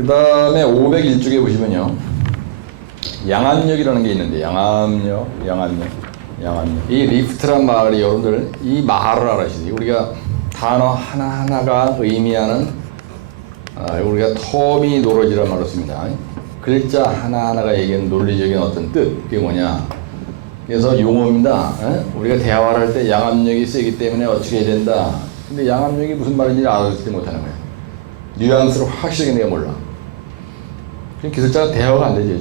그 다음에 501쪽에 보시면요. 양암역이라는 게 있는데, 양암역. 이 리프트란 마을이 여러분들, 이 마을을 알아주세요. 우리가 단어 하나하나가 의미하는, 우리가 터미노로지라는 말을 씁니다. 글자 하나하나가 얘기하는 논리적인 어떤 뜻, 그게 뭐냐. 그래서 용어입니다. 우리가 대화를 할 때 양암역이 세기 때문에 어떻게 해야 된다. 근데 양암역이 무슨 말인지 알아듣지 못하는 거예요. 뉘앙스를 확실하게 내가 몰라. 그럼 기술자가 대화가 안 되죠.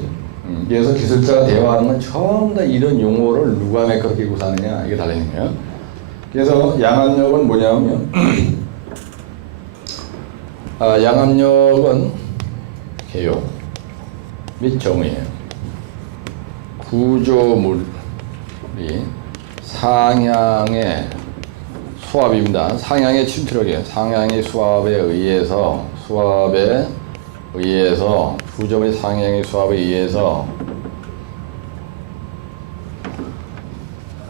그래서 기술자가 대화하는 건 전부 다 이런 용어를 누가 그렇게 구사하느냐, 이게 달라있는 거예요. 그래서 양암역은 뭐냐면, 양암역은 개요 및 정의예요. 구조물이 상향의 수압입니다. 상향의 침투력이에요. 상향의 수압에 의해서 구조물의 상향의 수압에 의해서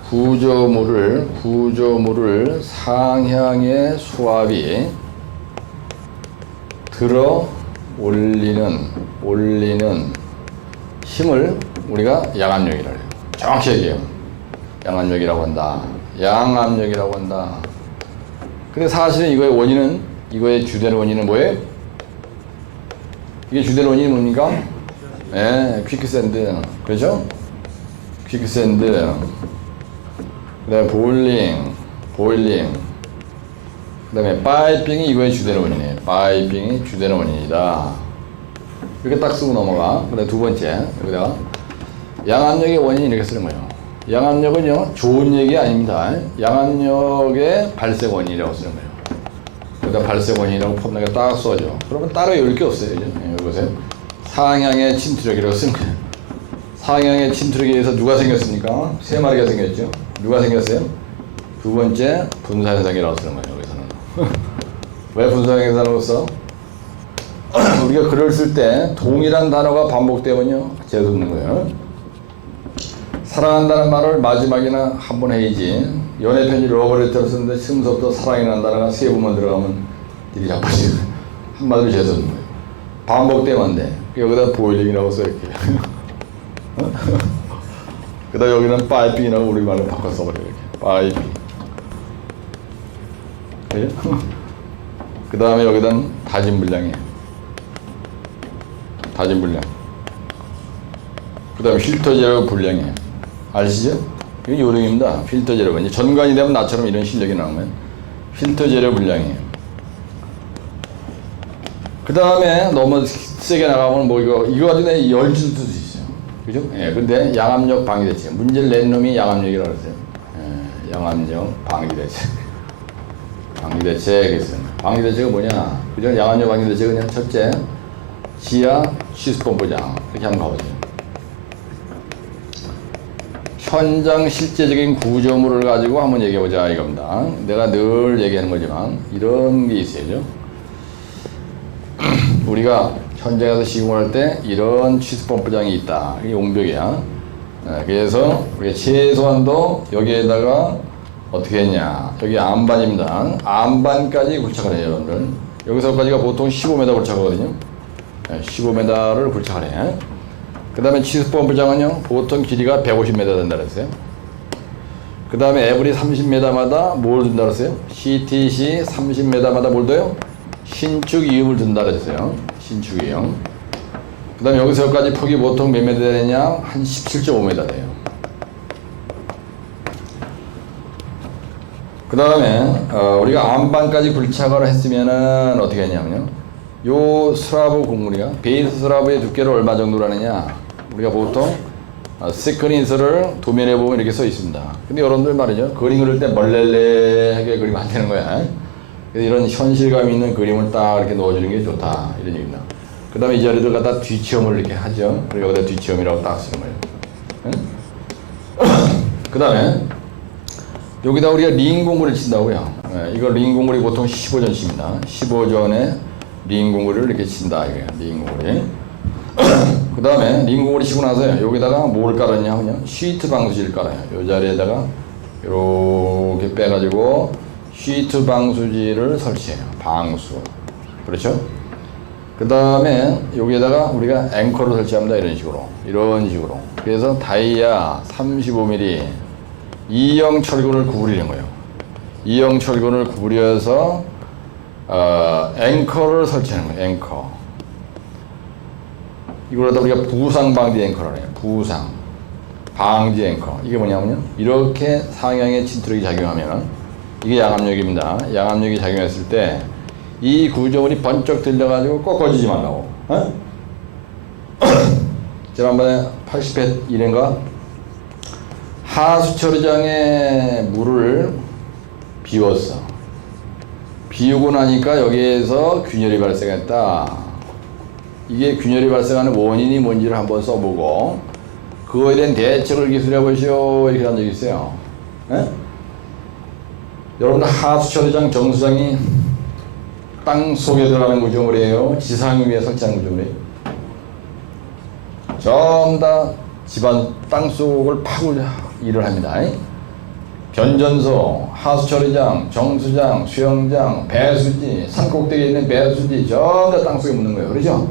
구조물을 상향의 수압이 들어 올리는 힘을 우리가 양압력이라고 해요. 정확히 얘기해요. 양압력이라고 한다. 근데 사실은 이거의 주된 원인은 뭐예요? 이게 주된 원인이 뭡니까? 퀵샌드. 그렇죠? 퀵샌드. 그 다음에 보일링. 그 다음에 파이핑이 이거의 주된 원인이에요. 파이핑이 주된 원인이다. 이렇게 딱 쓰고 넘어가. 그 다음에 두 번째. 여기다가 양압력의 원인이 이렇게 쓰는 거예요. 양압력은요, 좋은 얘기 아닙니다. 양압력의 발생 원인이라고 쓰는 거예요. 그러니까 발생 원인이라고 폼나게 딱 써줘. 그러면 따로 외울 게 없어요. 여기 보세요. 상향의 침투력이라고 쓰는 거예요. 상향의 침투력에 의해서 누가 생겼습니까? 세 마리가 생겼죠. 누가 생겼어요? 두 번째 분사현상이라고 쓰는 거예요. 여기서는. 왜 분사현상이라고 써? 우리가 글을 쓸 때 동일한 단어가 반복되면요, 재수없는 거예요. 사랑한다는 말을 마지막에나 한 번 해야지. 연애 편지 러브레터를 쓰는데 처음부터 사랑이라는 단어가 세 번만 들어가면 일이 자빠지고 한마디로 재수없는 거예요. 반복되면 안 돼. 여기다 보일링이라고 써 이렇게. 그 다음 여기는 파이핑이라고 우리말로 바꿔 써버려 이렇게. 파이핑. 그래요? 그 다음에 여기다는 다진 분량이에요. 다진 분량. 그 다음에 필터 제로 분량이에요. 아시죠? 이건 요령입니다. 필터 제로가. 이제 전관이 되면 나처럼 이런 실력이 나오면 필터 제로 분량이에요. 그 다음에 너무 세게 나가면 뭐 이거 가지고 내 열줄 수도 있어요. 그죠? 예, 근데 양압력 방위대책. 문제를 낸 놈이 양압력이라고 그랬어요. 예, 양압력 방위대책. 방위대책은 뭐냐? 그죠? 양압력 방위대책은 그냥 첫째, 지하 취수펌프장. 이렇게 한번 가보죠. 현장 실제적인 구조물을 가지고 한번 얘기해보자 이겁니다. 내가 늘 얘기하는 거지만 이런 게 있어야죠. 우리가 현장에서 시공할 때 이런 취수펌프장이 있다. 이게 용벽이야. 그래서 우리가 최소한도 여기에다가 어떻게 했냐. 여기 암반입니다. 암반까지 굴착을 해요, 여러분들. 여기서까지가 보통 15m 굴착하거든요. 15m를 굴착을 해. 그 다음에 취수펌프장은요, 보통 길이가 150m 된다 그랬어요. 그 다음에 에브리 30m마다 뭘 둔다 그랬어요? CTC 30m마다 뭘 둬요? 신축 이음을 둔다 그랬어요. 신축 이음. 그 다음에 여기서 여기까지 폭이 보통 몇 m 되냐? 한 17.5m 돼요. 그 다음에 우리가 암반까지 굴착을 했으면은 어떻게 했냐면요, 요 슬라브 공물이가 베이스 슬라브의 두께를 얼마 정도로 하느냐, 우리가 보통 시크니스를 도면에 보면 이렇게 써 있습니다. 근데 여러분들 말이죠, 그림 그릴 때 멀렐레하게 그리면 안 되는 거야. 그래서 이런 현실감 있는 그림을 딱 이렇게 넣어주는 게 좋다, 이런 얘기입니다. 그 다음에 이 자리를 갖다 뒤치험을 이렇게 하죠. 그리고 여기다 뒤치험이라고 딱 쓰는 거예요. 그 다음에 여기다 우리가 링 공구를 친다고요. 이거 링 공구리 보통 15전씩입니다. 15전에 링 공구리를 이렇게 친다, 이거예요. 링 공구리. 그 다음에 링 공구리 치고 나서 여기다가 뭘 깔았냐 하면 시트 방수지를 깔아요. 이 자리에다가 이렇게 빼가지고 시트 방수지를 설치해요. 방수. 그렇죠? 그 다음에 여기에다가 우리가 앵커를 설치합니다. 이런 식으로. 그래서 다이아 35mm 이형 철근을 구부리는 거예요. 이형 철근을 구부려서 앵커를 설치하는 거예요. 앵커. 이걸 갖다 우리가 부상 방지 앵커를 해요. 부상 방지 앵커. 이게 뭐냐면요, 이렇게 상향의 침투력이 작용하면, 이게 양압력입니다. 양압력이 작용했을 때 이 구조물이 번쩍 들려가지고 꺾어지지 말라고. 어? 지난번에 80회 1회인가 하수 처리장에 물을 비웠어. 비우고 나니까 여기에서 균열이 발생했다. 이게 균열이 발생하는 원인이 뭔지를 한번 써보고 그거에 대한 대책을 기술해 보시오, 이렇게 한 적이 있어요. 에? 여러분들 하수 처리장 정수장이 땅 속에 들어가는 구조물이에요? 지상 위에 설치한 구조물이에요? 전부 다 집안 땅 속을 파고 일을 합니다. 변전소, 하수처리장, 정수장, 수영장, 배수지, 산꼭대기에 있는 배수지 전부 다 땅 속에 묻는 거예요. 그렇죠?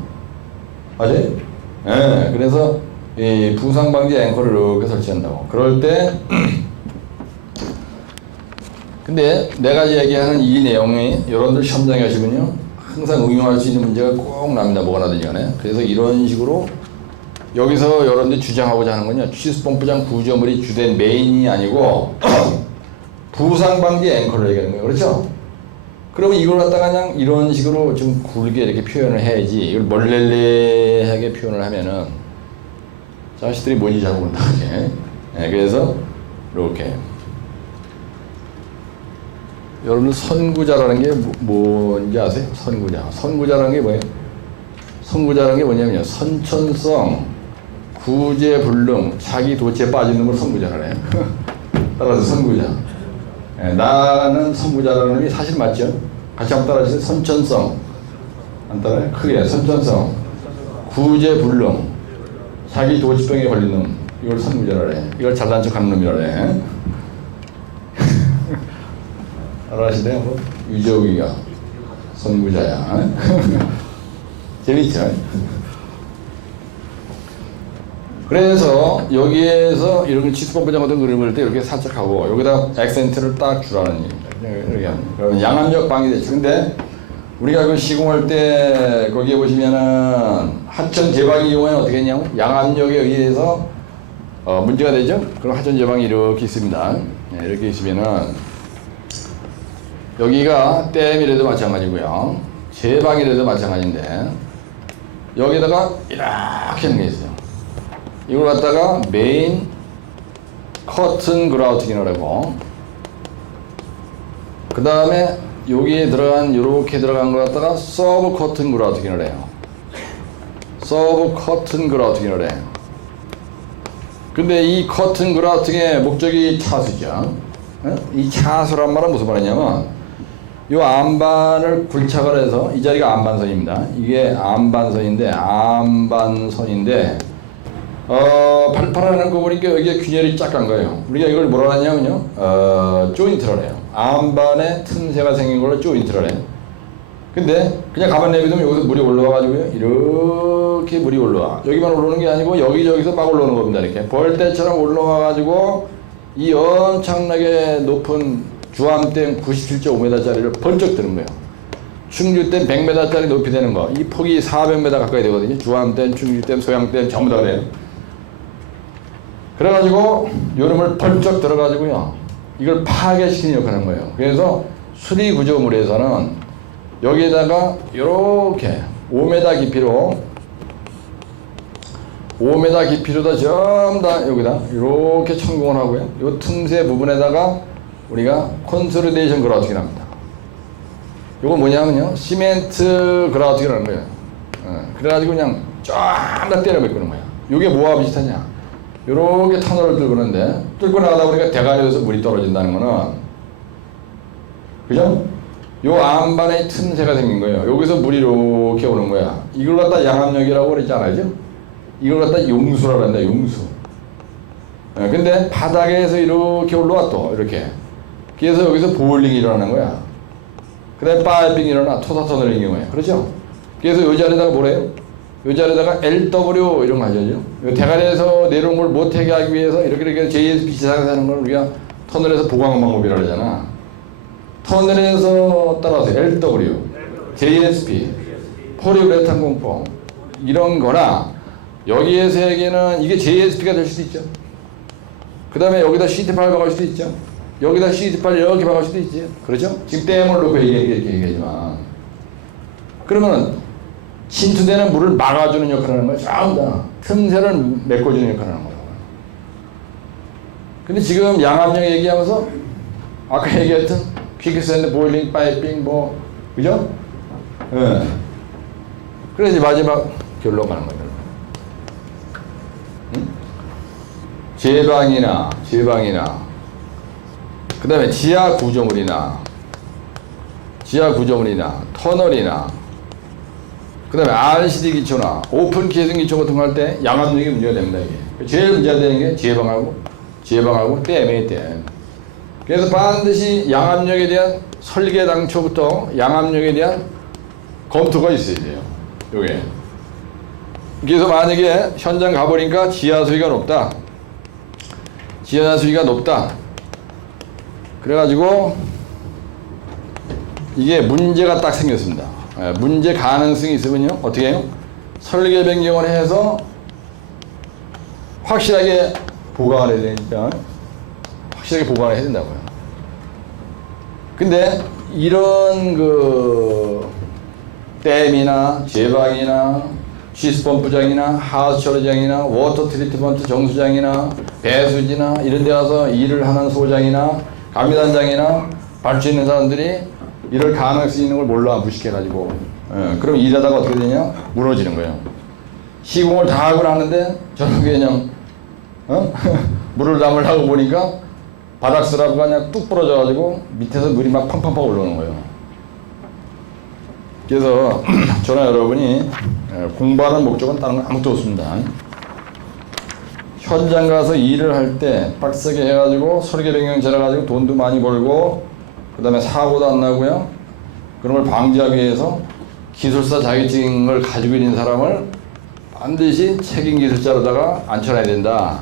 맞아요? 예, 그래서 이 부상방지 앵커를 이렇게 설치한다고. 그럴 때 근데 내가 얘기하는 이 내용이 여러분들 시험장에 가시면요 항상 응용할 수 있는 문제가 꼭 납니다. 뭐가 나든지 간에. 그래서 이런 식으로 여기서 여러분들이 주장하고자 하는 건요, 취수펌프장 구조물이 주된 메인이 아니고 부상방지 앵커를 얘기하는 거예요. 그렇죠? 그러면 이걸 갖다가 그냥 이런 식으로 좀 굵게 이렇게 표현을 해야지, 이걸 멀렐레하게 표현을 하면은 자식들이 뭔지 잘 모른다. 네, 그래서 이렇게 여러분들 선구자라는 게 뭔지 아세요? 선구자. 선구자라는 게 뭐예요? 선구자라는 게 뭐냐면요, 선천성, 구제불능, 자기 도체에 빠지는 걸 선구자라 해요. 따라서 선구자. 네, 나는 선구자라는 게 사실 맞죠? 같이 한번 따라하세요. 선천성. 안 따라요? 크게. 선천성, 구제불능, 자기 도치병에 걸린 놈. 이걸 선구자라 해. 이걸 잘난 척 하는 놈이라 해. 알아시네요? 뭐? 유저우기가 선구자야. 재밌죠? 그래서 여기에서 이렇게 치수펌프장 같은 그림을 그릴 때 이렇게 살짝 하고 여기다 액센트를 딱 주라는 얘기입니다. 이렇게 하면. 그러면 양압력 방지되죠. 근데 우리가 그 시공할 때 거기에 보시면은 하천 제방의 경우에는 어떻게 했냐면 양압력에 의해서 문제가 되죠. 그럼 하천 제방이 이렇게 있습니다. 네, 이렇게 있으면은 여기가 댐이라도 마찬가지고요, 제방이라도 마찬가지인데 여기다가 이렇게 하는 게 있어요. 이걸 갖다가 메인 커튼 그라우팅이라고, 그 다음에 여기에 들어간 이렇게 들어간 걸 갖다가 서브 커튼 그라우팅이라고 해요. 서브 커튼 그라우팅이라고 해요. 근데 이 커튼 그라우팅의 목적이 차수죠. 이 차수란 말은 무슨 말이냐면 요 암반을 굴착을 해서, 이 자리가 암반선입니다. 이게 암반선인데 팔팔하는 거 보니까 여기에 균열이 쫙 간 거예요. 우리가 이걸 뭐라 하냐면요, 조인트를 해요. 암반에 틈새가 생긴 걸로 조인트를 해요. 근데 그냥 가만 내비두면 여기서 물이 올라와가지고요, 이렇게 물이 올라와. 여기만 올라오는 게 아니고 여기저기서 막 올라오는 겁니다. 이렇게 벌떼처럼 올라와가지고 이 엄청나게 높은 주암댐 97.5m짜리를 번쩍 드는 거예요. 충주댐 100m짜리 높이 되는 거, 이 폭이 400m 가까이 되거든요. 주암댐, 충주댐, 소양댐 전부 다 그래요. 그래가지고 요놈을 번쩍 들어가지고요, 이걸 파괴시키는 역할을 하는 거예요. 그래서 수리 구조물에서는 여기에다가 이렇게 5m 깊이로다 전부 다 여기다 이렇게 천공을 하고요, 요 틈새 부분에다가 우리가 콘솔리데이션 그라우팅을 합니다. 이건 뭐냐면요, 시멘트 그라우팅이라는 거예요. 그래가지고 그냥 쫙 다 때려 메꾸는 거야. 이게 뭐와 비슷하냐? 요렇게 터널을 뚫고 있는데, 뚫고 나가다 보니까 대가리에서 물이 떨어진다는 거는, 그죠? 요 안반에 틈새가 생긴 거예요. 여기서 물이 이렇게 오는 거야. 이걸 갖다 양압력이라고 그랬잖아요. 이걸 갖다 용수라고 한다, 용수. 근데 바닥에서 이렇게 올라와 또, 이렇게. 그래서 여기서 보일링이 일어나는 거야. 그 다음에 파이핑이 일어나, 토사 터널인 경우에. 그렇죠? 그래서 요 자리에다가 뭐래요? 요 자리에다가 LW 이런 거 하죠. 대가리에서 내려온 걸 못하게 하기 위해서 이렇게 JSP 지상에서 하는 걸 우리가 터널에서 보강한 방법이라고 하잖아. 터널에서 따라서 LW, JSP, 폴리우레탄 공법 이런 거나 여기에서 얘기는 이게 JSP가 될 수도 있죠. 그 다음에 여기다 CT8 박을 수도 있죠. 여기다 CT8 이렇게 박을 수도 있지. 그렇죠? 지금 댐을 놓고 이렇게 얘기하지만 그러면 침투되는 물을 막아주는 역할을 하는 거야. 전부 다 틈새를 메꿔주는 역할을 하는 거야. 근데 지금 양압력 얘기하면서 아까 얘기했던 퀵샌드, 보일링, 파이핑 뭐 그죠? 예. 그래서 이제 마지막 결론 가는 거예요. 응? 제방이나 그 다음에 지하 구조물이나 터널이나 그 다음에 RCD 기초나 오픈 계승 기초 같은 거 할 때 양압력이 문제가 됩니다. 이게 제일 문제가 되는 게 지해방하고 댐이에요. 댐. 그래서 반드시 양압력에 대한 설계 당초부터 양압력에 대한 검토가 있어야 돼요. 요게. 그래서 만약에 현장 가보니까 지하 수위가 높다. 그래가지고 이게 문제가 딱 생겼습니다. 문제 가능성이 있으면요 어떻게 해요? 설계 변경을 해서 확실하게 보강을 해야 되니까 확실하게 보강을 해야 된다고요. 근데 이런 그 댐이나 제방이나 시스펌프장이나 하우스 처리장이나 워터 트리트먼트 정수장이나 배수지나 이런 데 가서 일을 하는 소장이나 감리단장이나 발주 있는 사람들이 이럴 가능성이 있는 걸 몰라 무식해가지고 그럼 일하다가 어떻게 되냐? 무너지는 거예요. 시공을 다 하고 나는데 저는 그냥 물을 담으려고 보니까 바닥 슬라브가 그냥 뚝 부러져가지고 밑에서 물이 막 팡팡팡 올라오는 거예요. 그래서 저나 여러분이 공부하는 목적은 다른 건 아무것도 없습니다. 현장 가서 일을 할 때 빡세게 해가지고 설계 변경 잘해가지고 돈도 많이 벌고 그 다음에 사고도 안 나고요. 그런 걸 방지하기 위해서 기술사 자격증을 가지고 있는 사람을 반드시 책임 기술자로다가 앉혀놔야 된다.